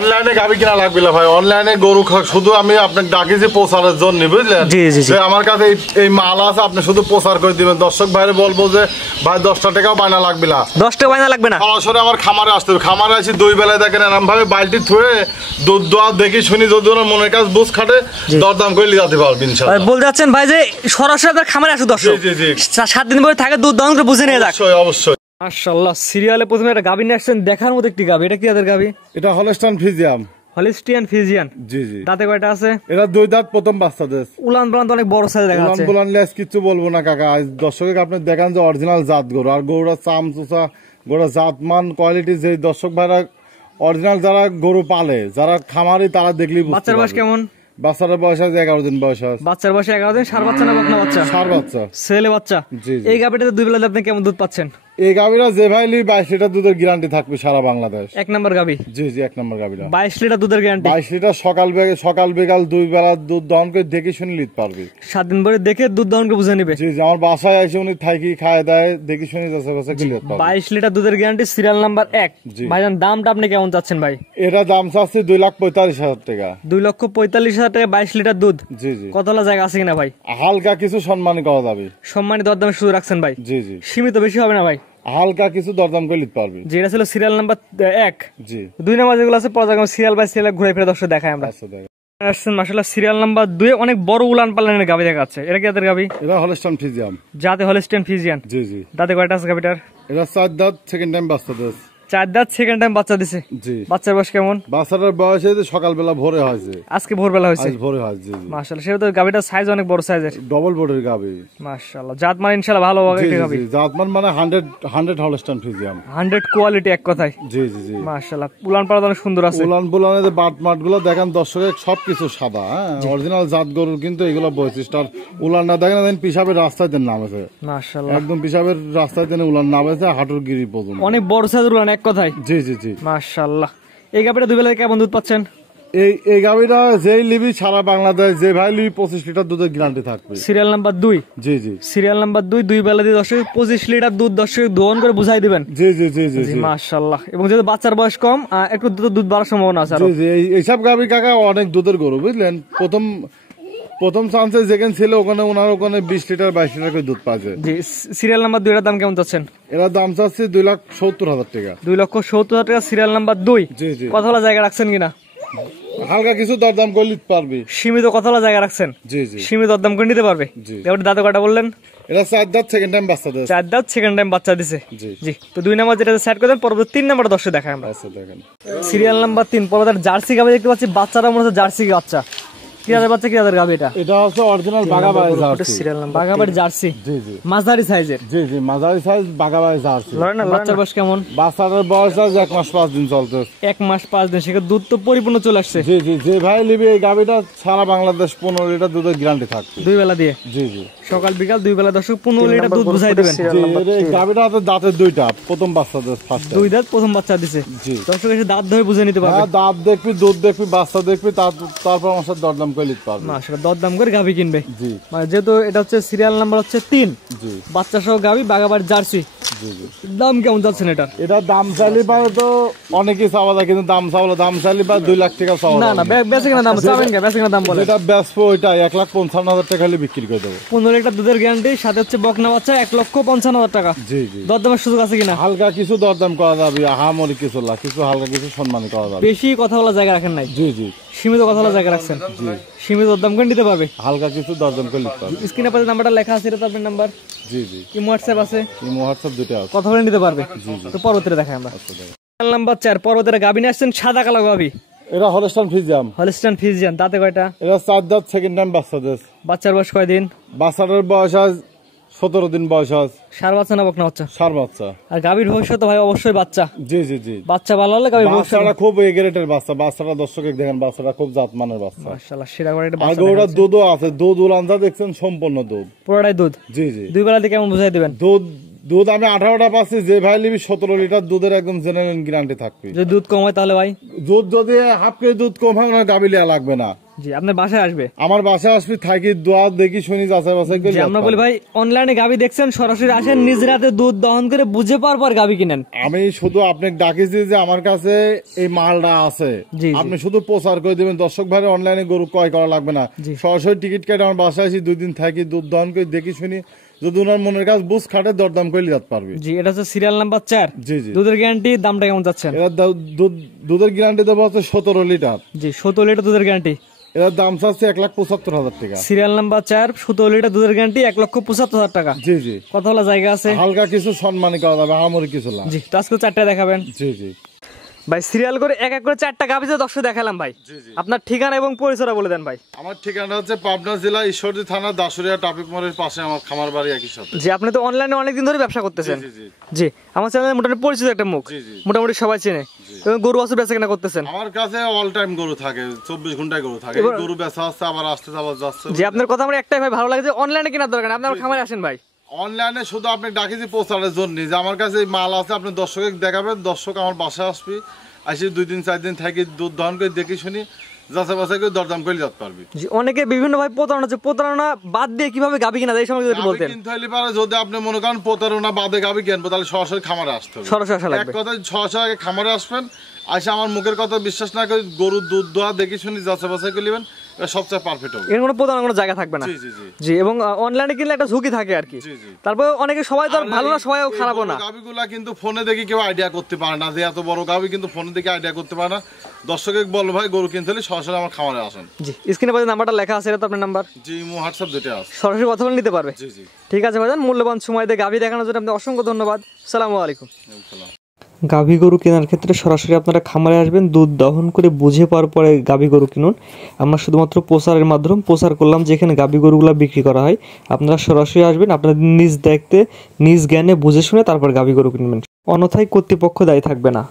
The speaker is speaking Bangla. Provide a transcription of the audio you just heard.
অনলাইনে গাবি কিনা লাগবে না ভাই, অনলাইনে গরু শুধু আমি আপনাকে ডাকিছি প্রচারের জন্য, বুঝলেন? যে আমার কাছে এই মাল আছে, আপনি শুধু প্রচার করে দিবেন। দর্শক ভাইরে বলবো যে ভাই 10টা টাকাও বায়না লাগবে না, 10 টাকা বায়না লাগবে না। সরাসরি আমার খামারে আসতে হবে। খামারে আসি 2 বেলায় দেখেন এরকম ভাবে বালতি থুয়ে দুধ দোয়া দেখি শুনি, যদি ওনার মনের কাছে বুঝ খাটে দরদাম করে নিয়ে যেতে পারবেন ইনশাআল্লাহ। বলতে যাচ্ছেন ভাই যে সরাসরি আপনার খামারে আসো দর্শক, জি জি 7 দিন পরে থাকে দুধ দাম করে বুঝে নিয়ে যাক। অবশ্যই অবশ্যই। মাশাআল্লাহ, সিরিয়ালে প্রথমে একটা গাবি নিয়ে আসছেন, দেখার মতো একটি গাবি। এটা কি জাতের গাবি? এটা হলস্টাইন ফ্রিজিয়ান। Holstein Friesian. জি জি। দাঁতে কয়টা আছে? এটা 2 দাঁত, প্রথম বাচ্চা দেশ। উলান পালান তো অনেক বড় সাইজ দেখা যাচ্ছে। উলান পালান লেস কিছু বলবো না কাকা, দর্শককে আপনি দেখান যে অরিজিনাল জাত গরু। আর গরুটা চাম চুচা, গরুর জাতমান কোয়ালিটি, যে দর্শক ভাইরা অরিজিনাল যারা গরু পালে, যারা খামারি, তারা দেখলেই বুঝতে বাচ্চার বয়স কেমন? বাচ্চাটার বয়স আছে 11 দিন বয়স আছে। বাচ্চার বয়স 11 দিন। সার বাচ্চা না বকনা বাচ্চা? সার বাচ্চা, ছেলে বাচ্চা। জি। এই গাবিটাতে 2 বেলা আপনি কেমন দুধ পাচ্ছেন? এই গাবিরা যে ভাই 22 লিটার দুধের গ্যারান্টি থাকবে সারা বাংলাদেশ। 1 নম্বর গাবি। জি জি, 1 নম্বর গাবিরা 22 লিটার দুধের গ্যারান্টি। 22 লিটার সকাল বিকাল 2 বেলা দুধ দহন করে দেখে শুনে নিতে পারবে। 7 দিন পরে দেখে দুধ দহন করে বুঝে নিবে। জি জি, আমার বাসায় এসে উনি থাকি খায় দেয়, দেখে শুনে যাচ্ছে বাসা ক্লিয়ার পাবে। 22 লিটার দুধের গ্যারান্টি, সিরিয়াল নাম্বার 1। ভাইজান দামটা আপনি কেমন চাচ্ছেন ভাই? এটা দাম চাচ্ছি 2,45,000 টাকা। 2,45,000 টাকা 22 লিটার দুধ। জি জি। কতলা জায়গা আছে কিনা ভাই? হালকা কিছু সম্মান করা যাবে। সম্মানী দরদামে শুরু রাখছেন ভাই? জি জি। সীমিত বেশি হবে না ভাই? হালকা কিছু দরদাম করে নিতে পারবে। যেটা ছিল সিরিয়াল নাম্বার 1। জি। 2 নাম্বার যেগুলো আছে পর্যায়ক্রমে সিরিয়াল বাই সিরিয়াল ঘুরে ফিরে দর্শক দেখাই আমরা। আচ্ছা দেখেন। আসছেন মাশাআল্লাহ, সিরিয়াল নাম্বার 2 অনেক বড় উলান পালানের গাবি দেখা যাচ্ছে। এটা কি জাতের গাবি? এটা হলস্টাইন ফ্রিজিয়ান। জাতে হলিস্টিয়ান ফ্রিজিয়ান। জি জি। দাঁতে কয়টা আছে গাবিটার? এটা 4 দাঁত, সেকেন্ড টাইম বাচ্চা দেশ। 4 দাঁত, সেকেন্ড টাইম বাচ্চা দিছে। জি। বাচ্চার বয়স কেমন? বাচ্চাটার বয়স হয়েছে সকালবেলা ভোরে হয়েছে। আজকে ভোরবেলা হয়েছে? আজ ভোরে হয়েছে। জি জি। মাশাআল্লাহ, সেটা তো গাবিটার সাইজ অনেক বড় সাইজের। ডবল বডির গাবি। মাশাআল্লাহ, জাত মানে ইনশাআল্লাহ ভালো হবে জি গাবি। জি, জাতমান মানে 100 হলস্টাইন ফ্রিজিয়ান। 100 কোয়ালিটি এক কথায়। জি জি জি। মাশাআল্লাহ, উলান পালান অনেক সুন্দর আছে। উলান বুলানে যে বাট মাট গুলো দেখেন দর্শকের, সবকিছু সাদা। হ্যাঁ, অরিজিনাল জাত গরুর কিন্তু এগুলো বৈশিষ্ট্য। আর উলান না দেখেন, পিসাবের রাস্তায় দেন নামেছে। মাশাআল্লাহ, একদম পিসাবের রাস্তায় দেন উলান নামেছে, হাঁটুর গিরি পর্যন্ত। অনেক বড় সাইজের উলান এক কথায়। জি জি জি। মাশাআল্লাহ, এই গাবিটা 2 বেলায় কেমন দুধ পাচ্ছেন? এই গাবিটা যেই লিবি সারা বাংলাদেশ, যে ভাই লিবি 25 লিটার দুধের গ্যারান্টি থাকবে। Serial number 2। জি জি। সিরিয়াল নাম্বার 2 বেলা দিয়ে 25 লিটার দুধ দর্শক দহন করে বুঝাই দিবেন। জি জি জি জি জি। মাশাআল্লাহ, এবং যেহেতু বাচ্চার বয়স কম, একটু দুধ বাড়ার সম্ভাবনা আছে। জি জি, এইসব গাবি কাকা অনেক দুধের গরু, বুঝলেন? প্রথম চান্সে যেখানে ছিল ওখানে 20 লিটার 22 লিটার করে দুধ পাচ্ছে। জি। সিরিয়াল নাম্বার 2 এর দাম কেমন চাচ্ছেন? এরা দাম চাচ্ছে 2,70,000 টাকা। 2,70,000 টাকা সিরিয়াল নাম্বার 2। জি জি। কতলা জায়গা রাখছেন কিনা? হালকা কিছু দরদাম করে নিতে পারবে। সীমিত কতলা জায়গা রাখছেন? জি জি। সীমিত দরদাম করে নিতে পারবে। জি। এবার দাঁতে কয়টা বললেন? এটা 4 দাঁত, সেকেন্ড টাইম বাচ্চা দেয়। 4 দাঁত, সেকেন্ড টাইম বাচ্চা দিছে। জি জি। তো 2 নাম্বার যেটা সেট করে দেন, পরবর্তী 3 নাম্বার দর্শক দেখাই আমরা। আচ্ছা দেখেন। সিরিয়াল নাম্বার 3 পরবর্তী জার্সি গাবি দেখতে পাচ্ছি। বাচ্চারা মনে হচ্ছে জার্সি বাচ্চা। কি জাতের বাচ্চা, কি জাতের গাবি এটা? এটা হচ্ছে অরিজিনাল বাগাবাড়ি জার্সি। সিরিয়াল নাম্বার বাগাবাড়ি জার্সি। জি জি। মাঝারি সাইজের। জি জি, মাঝারি সাইজ বাগাবাড়ি জার্সি। বাচ্চার বয়স কেমন? বাচ্চাটার বয়স আছে 1 মাস 5 দিন চলতে। 1 মাস 5 দিন, সেখানে দুধ তো পরিপূর্ণ চলে আসছে। জি জি, যে ভাই নিবে এই গাবিটা সারা বাংলাদেশ 15 লিটার দুধের গ্যারান্টি থাকবে 2 বেলা দিয়ে। জি জি। সকাল বিকাল 2 বেলা দর্শক 15 লিটার দুধ বুঝাই দিবেন। জি, এই গাবিটা তো দাঁতের 2টা, প্রথম বাচ্চা দেয় ফার্স্ট। 2 দাঁত, প্রথম বাচ্চা দিছে। জি। দর্শক এসে দাঁত ধরে বুঝে নিতে পারবে। হ্যাঁ, দাঁত দেখবি, দুধ দেখবি, বাচ্চা দেখবি, তারপর আমার সাথে দরদাম করে নিতে পারবে। মাশাআল্লাহ, দরদাম করে গাবি কিনবে। জি। মানে যেহেতু এটা হচ্ছে সিরিয়াল নাম্বার হচ্ছে 3। জি। বাচ্চা সহ গাবি বাগাবাড়ি জার্সি। জি জি। দাম কেমন যাচ্ছেন এটা? এটা দাম চাইলে পারে তো অনেকেই চাওয়া যায়, কিন্তু দাম চাইলে পারে 2 লাখ টাকা চাওয়া না যায়। না, বেশি কিনা দাম চাবেন, বেশি কিনা দাম বলে। এটা বেচবো ওইটা 1,55,000 টাকা হলে বিক্রি করে দেবো। 15 লিটার দুধের গ্যারান্টি, সাথে হচ্ছে বকনা বাচ্চা 1,55,000 টাকা। জি জি। দরদামের সুযোগ আছে কিনা? হালকা কিছু দরদাম করা যাবে, হামরি কিছু না, কিছু হালকা কিছু সম্মান করা যাবে। বেশি কথা বলা জায়গা রাখেন নাই? জি জি। সীমিত কথা বলা জায়গা রাখছেন? জি। সীমিত দরদাম করে নিতে পারবে। হালকা কিছু দরদাম করে নিতে পারবে। স্ক্রিনে পাশে নাম্বারটা লেখা আছে, এটা তো আপনার নাম্বার। জি জি। কি হোয়াটসঅ্যাপ আছে? ইমো হোয়াটসঅ্যাপ দুটো আছে। কথা বলে নিতে পারবে। তো পরবর্তীতে দেখাই আমরা। নাম্বার 4 পরবর্তীতে গাবি নিয়ে আসছেন, সাদা কালো গাবি। এটা হলস্টাইন ফ্রিজিয়ান। Holstein Friesian. দাঁতে কয়টা? এটা 4 দাঁত, সেকেন্ড টাইম বাচ্চা দেয়। বাচ্চার বয়স কয়দিন? বাচ্চাটার বয়স আজ 17 দিন বয়স আছে। সার বাচ্চা না বকনা বাচ্চা? সার বাচ্চা। আর গাবির ভবিষ্যৎ ভাই অবশ্যই বাচ্চা। জি জি জি। বাচ্চা ভালো হলে গাবির ভবিষ্যৎ। বাচ্চাটা খুব এগ্রেটের বাচ্চা। বাচ্চাটা দর্শকে দেখেন, বাচ্চাটা খুব জাতমানের বাচ্চা। মাশাআল্লাহ, সেরা করে এটা আর বাচ্চা। গরুটার দুধও আছে, দুধ উলানটা দেখছেন সম্পূর্ণ দুধ, পুরোটাই দুধ। জি জি। 2 বেলাতে কেমন বুঝাই দিবেন? দুধ আমি 18টা পাচ্ছি, যে ভাই নিবি 17 লিটার দুধের একদম জেনুইন গ্যারান্টি থাকবে। যদি দুধ কম হয় তাহলে ভাই? দুধ যদি হাফ কেজি দুধ কম হয়, ওনার গাবি লিয়া লাগবে না। জি আপনার বাসায় আসবে। আমার বাসায় আসবি, থাকি, দোয়া দেখি শুনি, যাচাই বাছাই করে যে আমরা বলি ভাই অনলাইনে গাবি দেখছেন, সরাসরি আসেন, নিজ রাতে দুধ দহন করে বুঝে পাওয়ার পর গাবি কিনেন। আমি শুধু আপনাকে ডাকিছি যে আমার কাছে এই মালটা আছে, জি, জি। আপনি শুধু প্রচার করে দিবেন, দর্শক ভাই অনলাইনে গরু ক্রয় করা লাগবে না, জি। সরাসরি টিকিট কেটে আমার বাসায় আসি, 2 দিন থাকি, দুধ দহন করে দেখি শুনি, যদি ওনার মনের কাছে বুঝ খাটে দরদাম করে যেতে পারবে। জি এটা হচ্ছে সিরিয়াল নাম্বার 4। জি জি। দুধের গ্যারান্টি, দামটা কেমন যাচ্ছেন? এরা দুধের গ্যারান্টি দেবো হচ্ছে 17 লিটার। জি 17 লিটার দুধের গ্যারান্টি। এর দাম চাচ্ছে 1,75,000 টাকা। সিরিয়াল নাম্বার 4, 17 লিটার দুধের গ্যারান্টি, 1,75,000 টাকা। জি জি। কথা বলা জায়গা আছে, হালকা কিছু সম্মানী করা যাবে, আমরি কিছু না। জি তো আজকে 4টা দেখাবেন। জি জি। ভাই সিরিয়াল করে এক এক করে 4টা গাভী যে দর্শক দেখালাম ভাই, জি জি। আপনার ঠিকানা এবং পরিচয়টা বলে দেন ভাই। আমার ঠিকানা হচ্ছে পাবনা জেলা ঈশ্বরদী থানা দাসুরিয়া ট্রাফিক মোড়ের পাশে আমার খামার বাড়ি একই সাথে। জি আপনি তো অনলাইনে অনেকদিন ধরে ব্যবসা করতেছেন। জি জি। জি আমার চ্যানেলে মোটামুটি পরিচিত একটা মুখ, জি জি। মোটামুটি সবাই চেনে। এবং গরু বাছুর বেচা কেনা করতেছেন। আমার কাছে অল টাইম গরু থাকে, 24 ঘন্টায় গরু থাকে, গরু বেচা হচ্ছে, আবার আসতে আবার যাচ্ছে। জি আপনার কথা আমার একটাই ভাই ভালো লাগে যে অনলাইনে কেনার দরকার নেই, আপনি আমার খামারে আসেন ভাই। অনলাইনে শুধু আপনি ডাকিছি প্রচারের জন্য, যে আমার কাছে এই মাল আছে, আপনি দর্শকে দেখাবেন, দর্শক আমার বাসায় আসবি, আসি 2 দিন 4 দিন থাকি, দুধ দহন করে দেখি শুনি, যাচাই বাছাই করে দরদাম করে যেতে পারবি। জি অনেকে বিভিন্ন ভাই প্রতারণা হচ্ছে, প্রতারণা বাদ দিয়ে কিভাবে গাবি কিনা যায় এই সময় যদি একটু বলতেন। কিন্তু হইলে পারে, যদি আপনি মনে করেন প্রতারণা বাদে গাবি কিনবো, তাহলে সরাসরি খামারে আসতে হবে। সরাসরি আসা এক লাগবে। কথা, সরাসরি আগে খামারে আসবেন, আসে আমার মুখের কথা বিশ্বাস না করে গরুর দুধ দোয়া দেখি শুনি, যাচাই বাছাই করে নেবেন, এটা সবচেয়ে পারফেক্ট হবে। এর কোনো প্রতারণা কোনো জায়গা থাকবে না। জি জি জি। জি এবং অনলাইনে কিনলে একটা ঝুঁকি থাকে আর কি। জি জি। তারপরে অনেকে সবাই তো আর ভালো না, সবাই খারাপও না। গাবিগুলা কিন্তু ফোনে দেখি কেউ আইডিয়া করতে পারে না, যে এত বড় গাবি কিন্তু ফোনে দেখে আইডিয়া করতে পারে না। দর্শকে বল ভাই গরু কিনতে হলে সরাসরি আমার খামারে আসেন। জি স্ক্রিনে পাশে নাম্বারটা লেখা আছে, এটা তো আপনার নাম্বার। জি হোয়াটসঅ্যাপ দুটো আছে, সরাসরি কথা বলে নিতে পারবে। জি জি। ঠিক আছে ভাইজান, মূল্যবান সময় দিয়ে গাভী দেখানোর জন্য আপনাকে অসংখ্য ধন্যবাদ। আসসালামু আলাইকুম। ইনশাআল্লাহ। গাভী গরু কেনার ক্ষেত্রে সরাসরি আপনারা খামারে আসবেন, দুধ দহন করে বুঝে পাওয়ার পরে গাভী গরু কিনুন। আমরা শুধুমাত্র প্রচারের মাধ্যমে প্রচার করলাম যেখানে গাভী গরুগুলো বিক্রি করা হয়। আপনারা সরাসরি আসবেন, আপনাদের নিজ দেখতে, নিজ জ্ঞানে বুঝে শুনে তারপর গাভী গরু কিনবেন, অন্যথায় কর্তৃপক্ষ দায়ী থাকবে না।